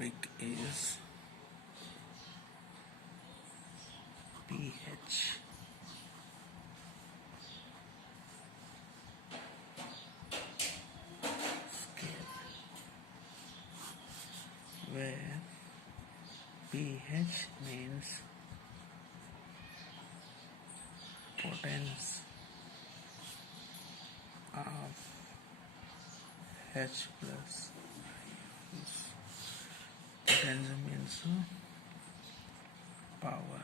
topic is pH. Scale, where pH means potence of H plus ions. Potence means power.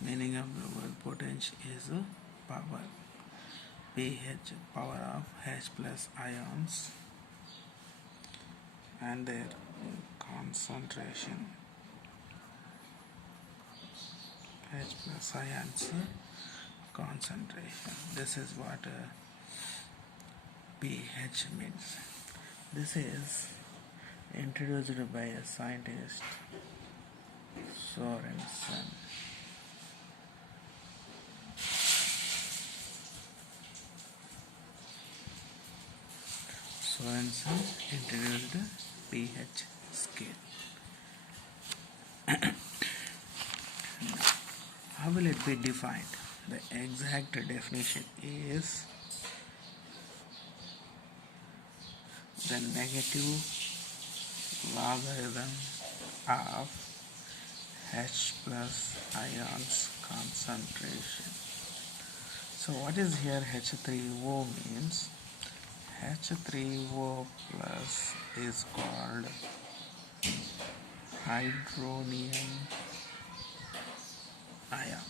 Meaning of the word potential is power. pH, power of H plus ions, and their concentration. H plus ions concentration. This is what pH means. This is introduced by a scientist, Sorensen. Sorensen introduced the pH scale. How will it be defined? The exact definition is the negative logarithm of H plus ions concentration. So what is here H3O means? H3O plus is called hydronium ion.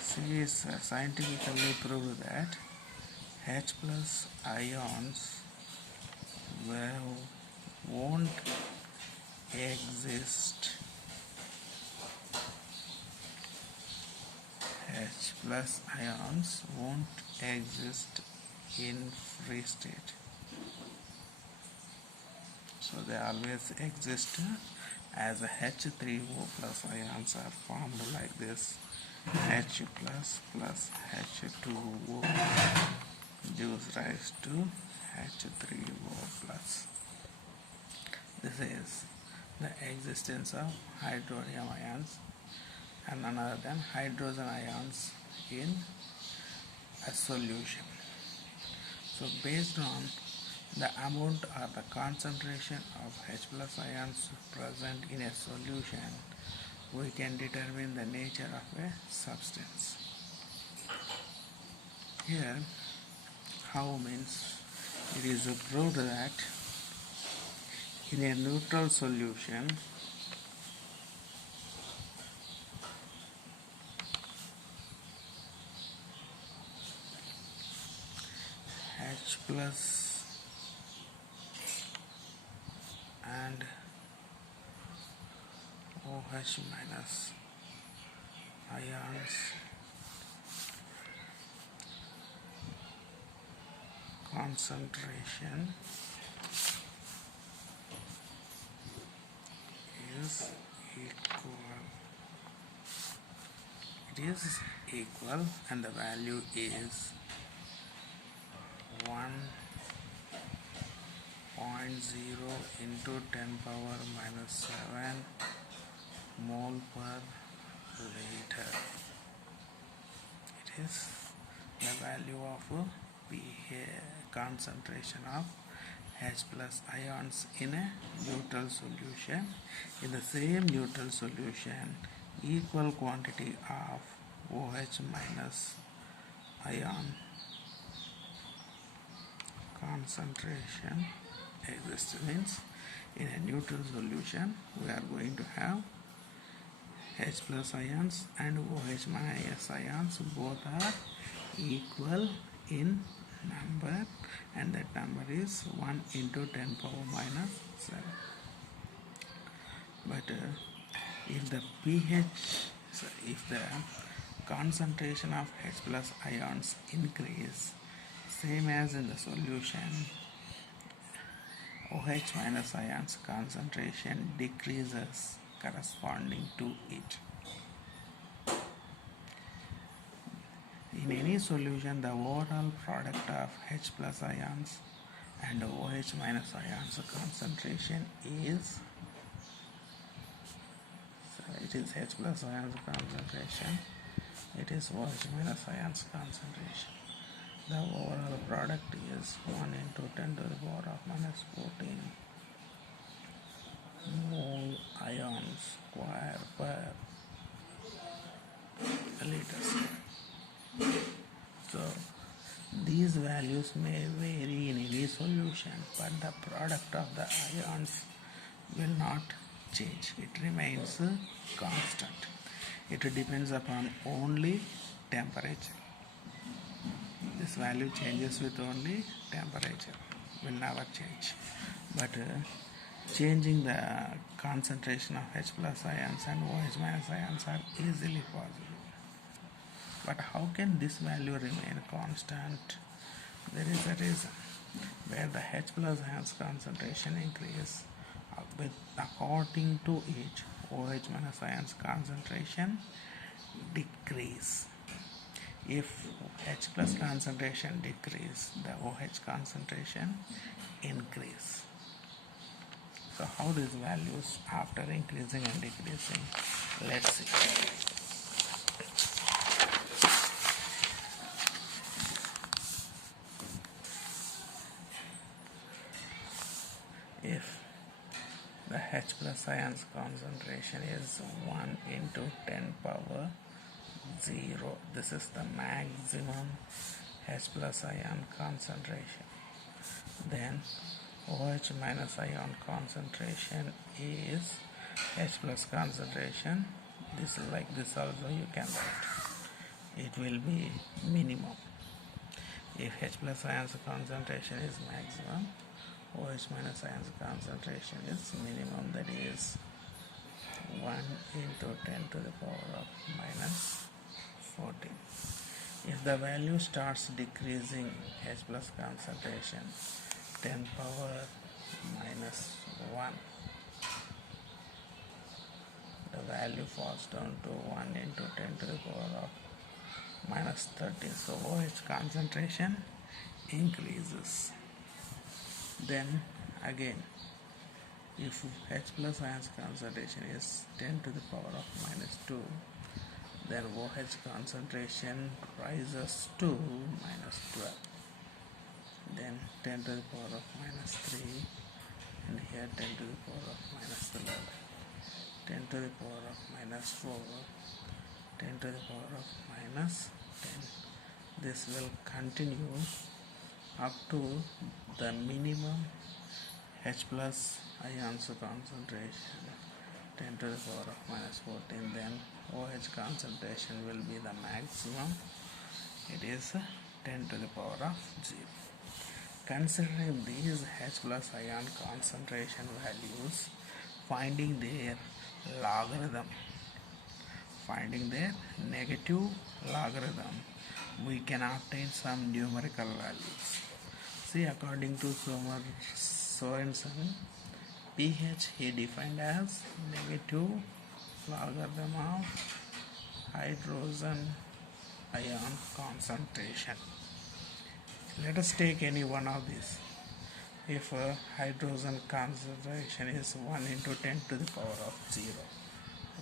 See, it's scientifically proved that H plus ions won't exist. H plus ions won't exist in free state. So they always exist as a H3O plus ions are formed like this. H plus plus H2O gives rise to H3O plus. This is the existence of hydronium ions and none other than hydrogen ions in a solution. So based on the amount or the concentration of H plus ions present in a solution, we can determine the nature of a substance. Here, how means it is proved that in a neutral solution, H plus and OH minus ions concentration is equal. It is equal and the value is 1.0 into 10 power minus 7 mole per liter. It is the value of pH concentration of H plus ions in a neutral solution. In the same neutral solution, equal quantity of OH minus ion concentration exists. Means in a neutral solution we are going to have H plus ions and OH minus ions, both are equal in number, and that number is 1 into 10 power minus 7. But if the concentration of H plus ions increase, same as in the solution, OH minus ions concentration decreases corresponding to it. In any solution, the overall product of H plus ions and OH minus ions concentration is, so it is H plus ions concentration, it is OH minus ions concentration. The overall product is 1 into 10 to the power of minus 14 mole ions square per liter square. So these values may vary in any solution, but the product of the ions will not change. It remains constant. It depends upon only temperature. This value changes with only temperature, will never change. But changing the concentration of H plus ions and OH minus ions are easily possible. But how can this value remain constant? There is a reason where the H plus ions concentration increase with according to each OH minus ions concentration decrease. If H plus concentration decrease, the OH concentration increase. So how these values after increasing and decreasing? Let's see. If the H plus ions concentration is 1 into 10 power 0, this is the maximum H plus ion concentration, then OH minus ion concentration is H plus concentration, this is like this also you can write, it will be minimum. If H plus ions concentration is maximum, OH minus ions concentration is minimum, that is 1 into 10 to the power of minus 14. If the value starts decreasing, H plus concentration 10 power minus 1, the value falls down to 1 into 10 to the power of minus 13. So OH concentration increases. Then again, if H plus ions concentration is 10 to the power of minus 2, then OH concentration rises to minus 12. Then 10 to the power of minus 3, and here 10 to the power of minus 11, 10 to the power of minus 4, 10 to the power of minus 10. This will continue up to the minimum H plus ions concentration, 10 to the power of minus 14. Then OH concentration will be the maximum, it is 10 to the power of 0. Considering these H plus ion concentration values, finding their logarithm, finding their negative logarithm, we can obtain some numerical values. See, according to Sorensen, pH he defined as negative logarithm of hydrogen ion concentration. Let us take any one of these. If hydrogen concentration is 1 into 10 to the power of 0,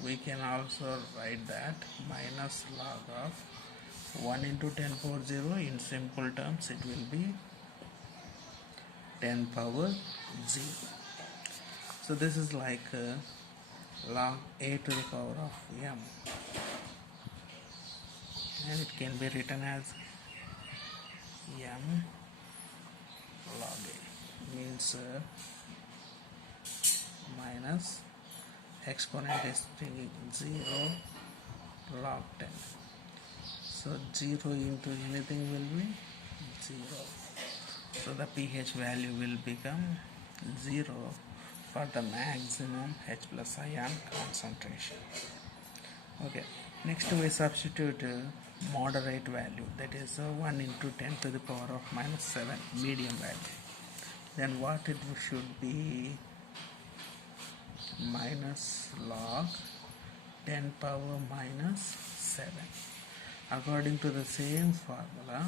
we can also write that minus log of 1 into 10 power 0. In simple terms, it will be 10 power 0. So this is like log a to the power of m, and it can be written as m log a, means minus exponent is 0 log 10. So 0 into anything will be 0. So the pH value will become 0 for the maximum H plus ion concentration. Okay, next we substitute moderate value, that is 1 into 10 to the power of minus 7, medium value. Then what it should be? Minus log 10 power minus 7. according to the same formula,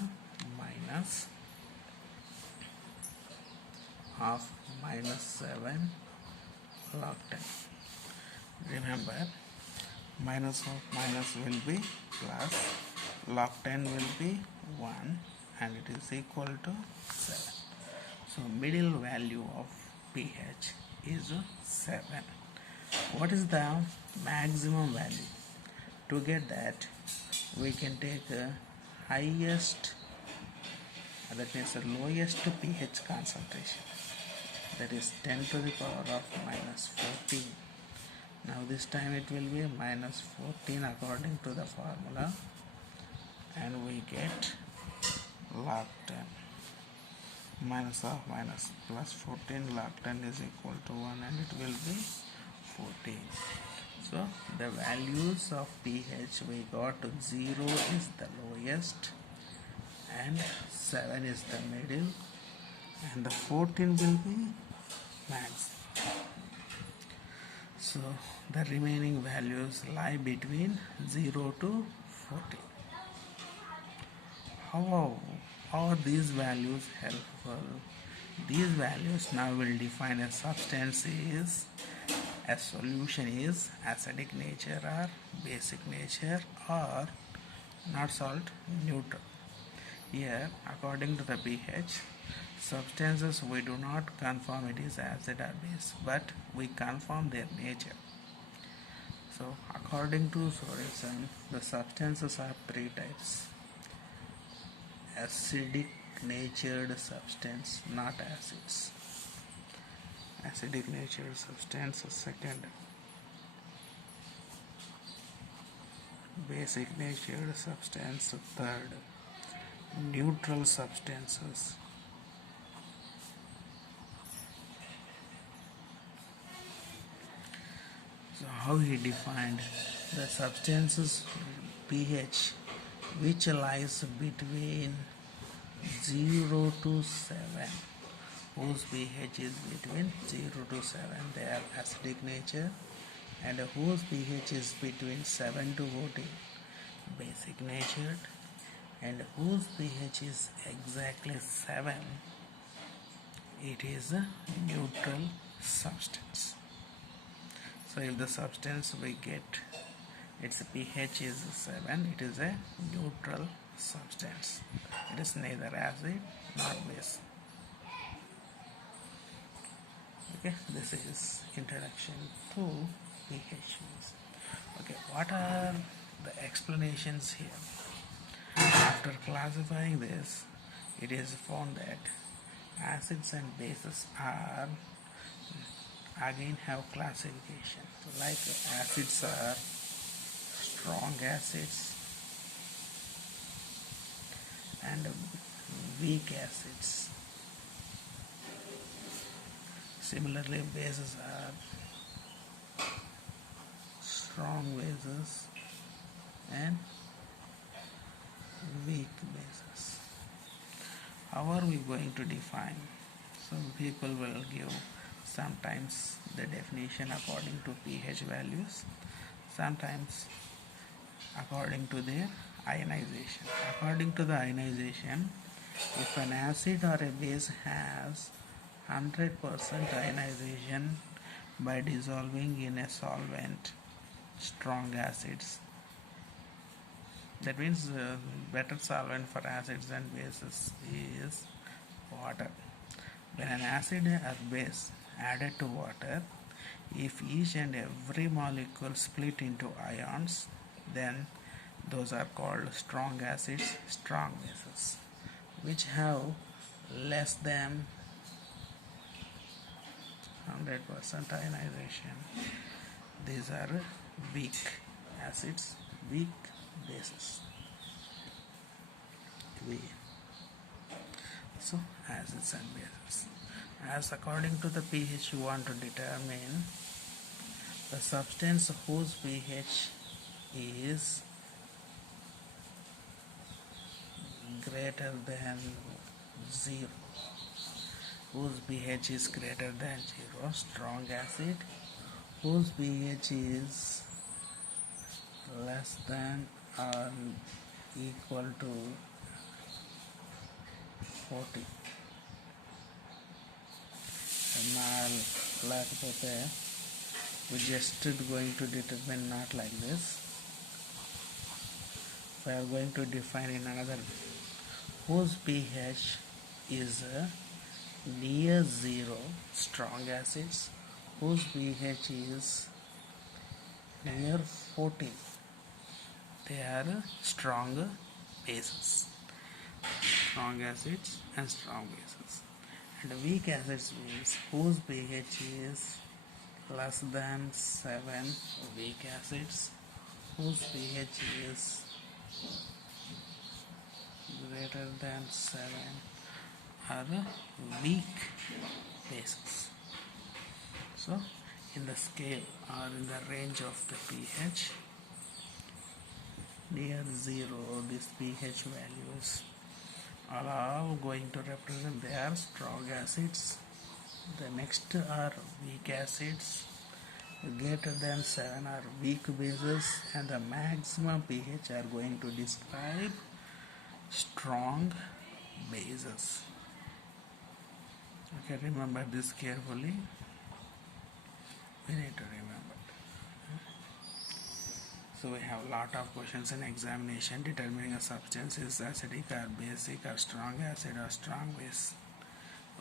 minus of minus 7 log 10. Remember, minus of minus will be plus, log 10 will be 1, and it is equal to 7. So middle value of pH is 7. What is the maximum value? To get that, we can take the highest, that means the lowest pH concentration, that is 10 to the power of minus 14. Now this time it will be minus 14 according to the formula, and we get log 10. Minus of minus plus 14 log 10 is equal to 1, and it will be 14. So the values of pH we got, 0 is the lowest and 7 is the middle, and the 14 will be max. So the remaining values lie between 0 to 14. How are these values helpful? These values now will define a substance is, a solution is acidic nature or basic nature or not salt, neutral. Here, according to the pH, substances we do not confirm it is acid or base, but we confirm their nature. So according to Sorensen, the substances are 3 types. Acidic natured substance, not acids. Acidic natured substance, second. Basic natured substance, third. Neutral substances. So how he defined the substances pH which lies between 0 to 7, whose pH is between 0 to 7, they are acidic nature, and whose pH is between 7 to 14, basic natured, and whose pH is exactly 7, it is a neutral substance. So if the substance we get, its pH is 7, it is a neutral substance. It is neither acid nor base. Okay, this is introduction to pHs. Okay, what are the explanations here? After classifying this, it is found that acids and bases are again have classification. Like acids are strong acids and weak acids. Similarly, bases are strong bases and weak bases. How are we going to define? Some people will give sometimes the definition according to pH values, sometimes according to their ionization. According to the ionization, if an acid or a base has 100% ionization by dissolving in a solvent, strong acids, that means better solvent for acids and bases is water. When an acid or base added to water, if each and every molecule split into ions, then those are called strong acids, strong bases, which have less than 100% ionization. These are weak acids, weak bases. So acids and bases. As according to the pH you want to determine the substance whose pH is greater than 0, whose pH is greater than 0, strong acid, whose pH is less than or equal to 40. Now లేకపోతే we just going to determine not like this. We are going to define in another way. Whose pH is near zero, strong acids, whose pH is near 40, they are strong bases, strong acids and strong bases. And weak acids means whose pH is less than 7, weak acids, whose pH is greater than 7 are weak bases. So in the scale or in the range of the pH near 0, these pH values are all going to represent they are strong acids. The next are weak acids, greater than 7 are weak bases, and the maximum pH are going to describe strong bases. Okay, remember this carefully. We need to remember. So we have a lot of questions in examination determining a substance is acidic or basic or strong acid or strong base.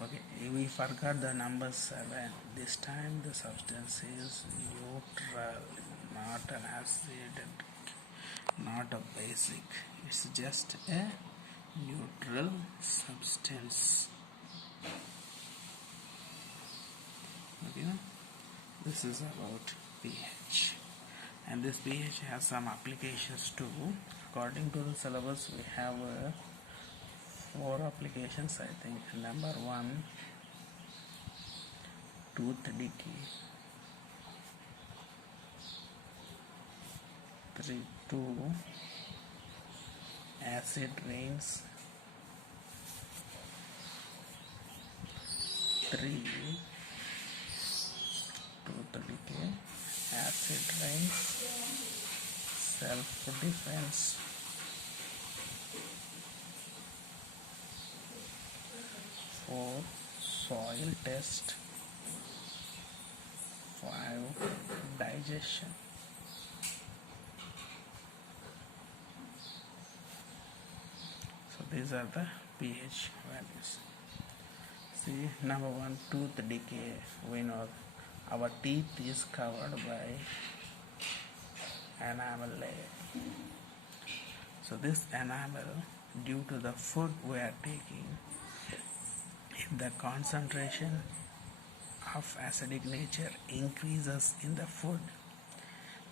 Okay, we forgot the number 7. This time the substance is neutral, not an acid, not a basic. It's just a neutral substance. Okay, this is about pH. And this pH has some applications too. According to the syllabus, we have 4 applications, I think. Number 1, tooth decay. 2, acid rains. 3, tooth decay, acid rains, self-defense. 4, soil test. 5, digestion. So these are the pH values. See, number 1, tooth decay. We know our teeth is covered by enamel layer. So this enamel, due to the food we are taking, if the concentration of acidic nature increases in the food,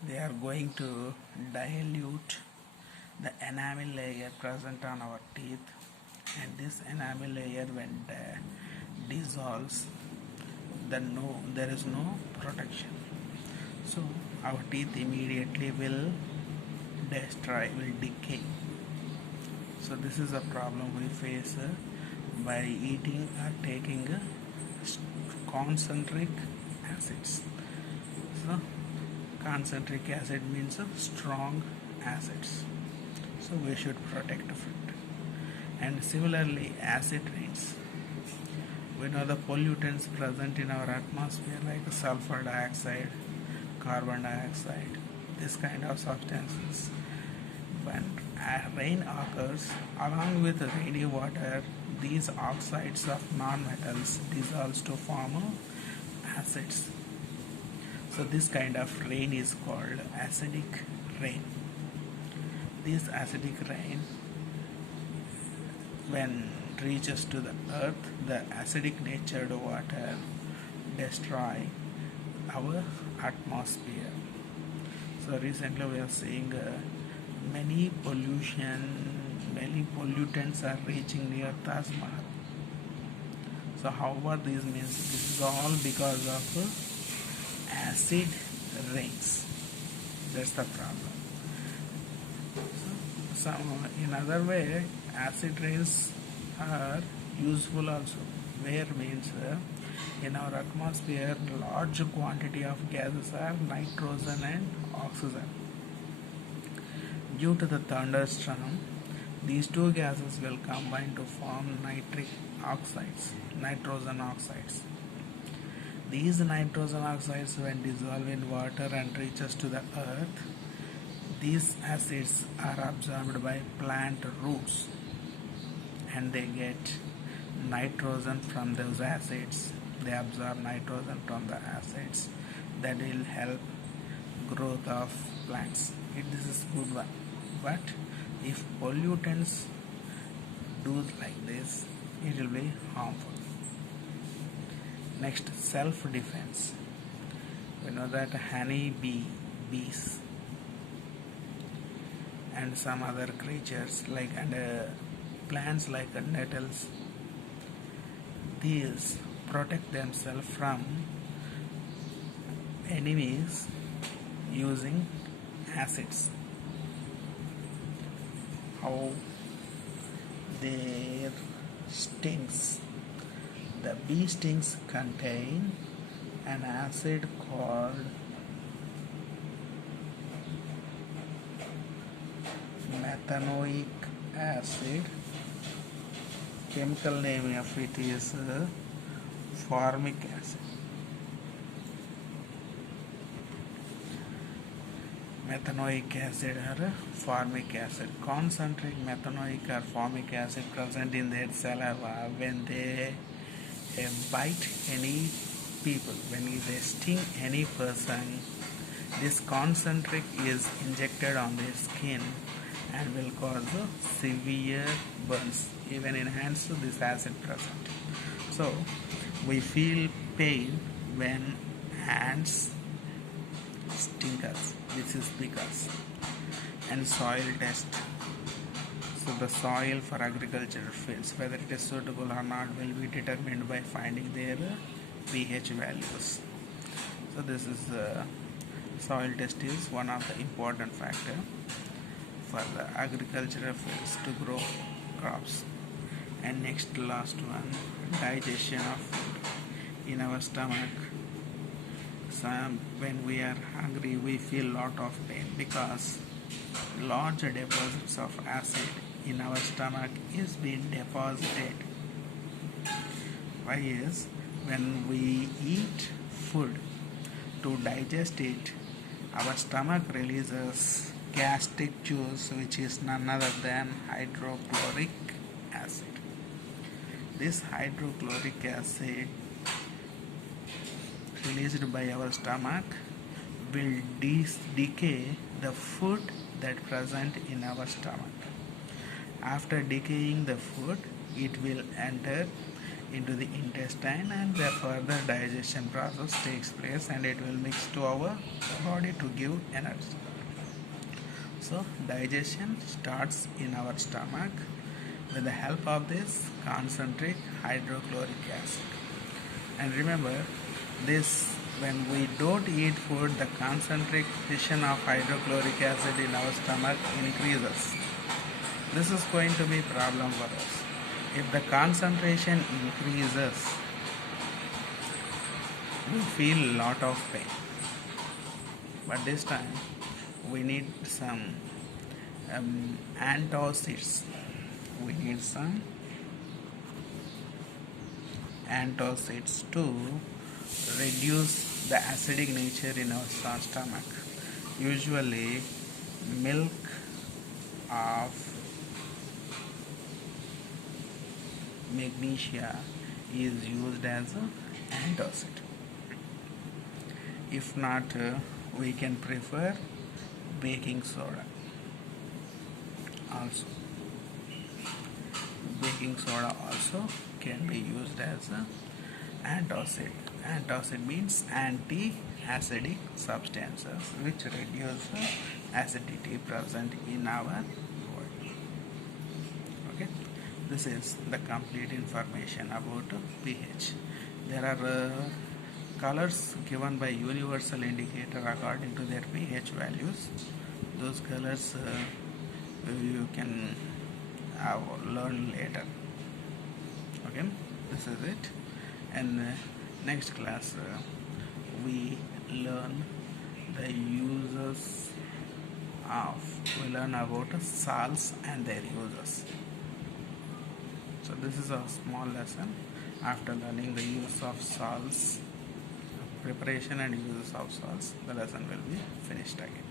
they are going to dilute the enamel layer present on our teeth, and this enamel layer when dissolves, there is no protection. So our teeth immediately will decay. So this is a problem we face by eating or taking concentric acids. So concentric acid means strong acids. So we should protect it. And similarly, acid rains. We know the pollutants present in our atmosphere like sulfur dioxide, carbon dioxide, this kind of substances. When rain occurs, along with rainy water, these oxides of non-metals dissolves to form acids. So this kind of rain is called acidic rain. This acidic rain, when reaches to the earth, the acidic natured water destroy our atmosphere. So recently we are seeing many pollutants are reaching near Taj Mahal. So however this means, this is all because of acid rains. That's the problem. So in other way, acid rains are useful also. Where means in our atmosphere large quantity of gases are nitrogen and oxygen. Due to the thunderstorm, These two gases will combine to form nitric oxides, nitrogen oxides. These nitrogen oxides, when dissolved in water and reaches to the earth, these acids are absorbed by plant roots and they get nitrogen from those acids. They absorb nitrogen from the acids that will help growth of plants. This is good one. But if pollutants do like this, it will be harmful. Next, self-defense. We know that bees and some other creatures and plants like nettles, these protect themselves from enemies using acids. How their stings, the bee stings contain an acid called methanoic acid. Chemical name of it is formic acid. Methanoic acid or formic acid. Concentric methanoic or formic acid present in their saliva when they bite any people, when they sting any person. This concentric is injected on their skin and will cause severe burns. Even in hands, this acid present. So we feel pain when ants sting us. This is because. And soil test. So the soil for agriculture fields, whether it is suitable or not, will be determined by finding their pH values. So this is soil test is one of the important factor for the agricultural fields to grow crops. And next, last one, digestion of food in our stomach. When we are hungry, we feel lot of pain because large deposits of acid in our stomach is being deposited. Why is when we eat food to digest it, our stomach releases gastric juice, which is none other than hydrochloric acid. This hydrochloric acid released by our stomach will decay the food that present in our stomach. After decaying the food, it will enter into the intestine and the further digestion process takes place and it will mix to our body to give energy. So digestion starts in our stomach with the help of this concentric hydrochloric acid. And remember this, when we don't eat food, the concentration of hydrochloric acid in our stomach increases. This is going to be a problem for us. If the concentration increases, we feel a lot of pain. But this time we need some antacids. We need some antacids to reduce the acidic nature in our stomach. Usually milk of magnesia is used as an antacid. If not, we can prefer baking soda also. Baking soda also can be used as an antacid. Antacid means anti-acidic substances which reduce the acidity present in our body. Okay, this is the complete information about pH. There are colors given by universal indicator according to their pH values. Those colors you can learn later. Okay, this is it. And next class we learn the uses we learn about salts and their uses. So this is a small lesson. After learning the use of salts, preparation and uses of salts, the lesson will be finished again.